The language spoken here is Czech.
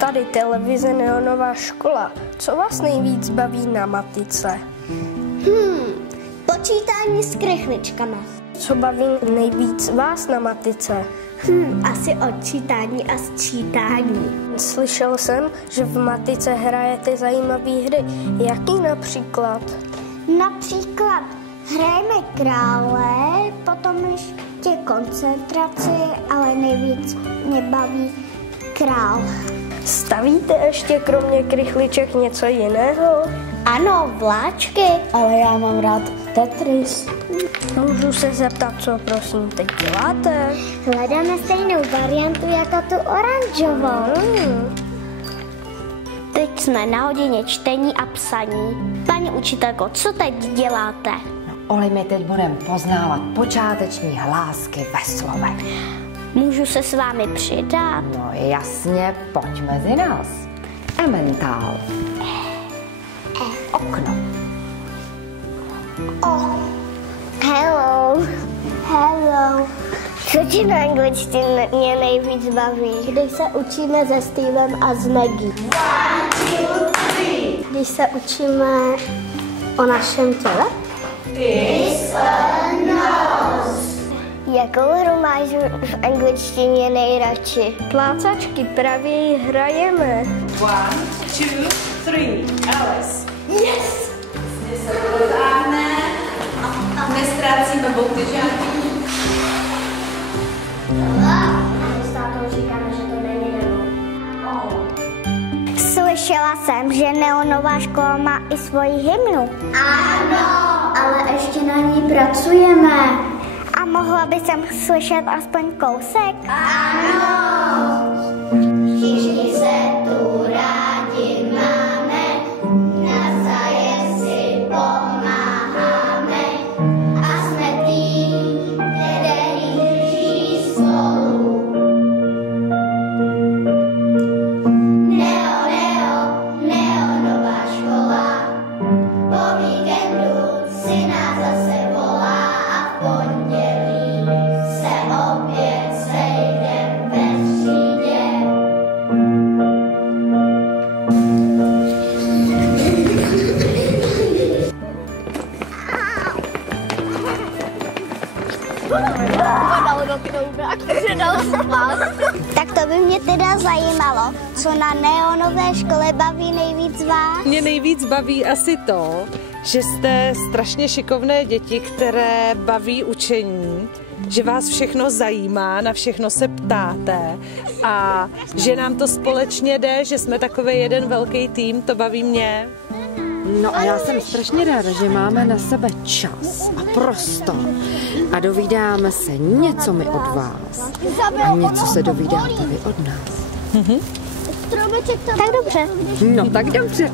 Tady televize Neonová škola. Co vás nejvíc baví na matice? Počítání s krychličkama. Co baví nejvíc vás na matice? Asi odčítání a sčítání. Slyšel jsem, že v matice hrajete zajímavé hry. Jaký například? Například hrajeme krále, potom ještě koncentraci, ale nejvíc mě baví král. Stavíte ještě kromě krychliček něco jiného? Ano, vláčky. Ale já mám rád Tetris. Můžu se zeptat, co prosím teď děláte? Hledáme stejnou variantu jako tu oranžovou. Teď jsme na hodině čtení a psaní. Paní učitelko, co teď děláte? Oli, my teď budeme poznávat počáteční hlásky ve slovech. Můžu se s vámi přidat? No jasně, pojď mezi nás. Emmentál. Okno. Hello. Hello. Co ti na angličtině mě nejvíc baví? Když se učíme se Stevem a s Maggie. 1, 2, 3. Když se učíme o našem těle. Is a nose. Jakou hru máš v angličtině nejradši? Plácačky, právě hrajeme. 1, 2, 3. Alice. Yes! Zde se potáhne. Nestrácíme boty žádný. S tátou říkáme, že to není Neo. Slyšela jsem, že Neonová škola má i svoji hymnu. Ano, ale ještě na ní pracujeme. A mohla by jsem slyšet aspoň kousek? Ano. Všichni se tu rádi máme, navzájem si pomáháme a jsme tým, který drží spolu. Neonová škola, po víkendu si nás zase volá a v pondělí se opět sejdem ve třídě. Tak to by mě teda zajímalo, co na Neonové škole baví nejvíc vás? Mě nejvíc baví asi to, že jste strašně šikovné děti, které baví učení, že vás všechno zajímá, na všechno se ptáte a že nám to společně jde, že jsme takový jeden velký tým, to baví mě. No a já jsem strašně ráda, že máme na sebe čas a prostor a dovídáme se něco my od vás a něco se dovídáte vy od nás. Tak dobře. No tak dobře.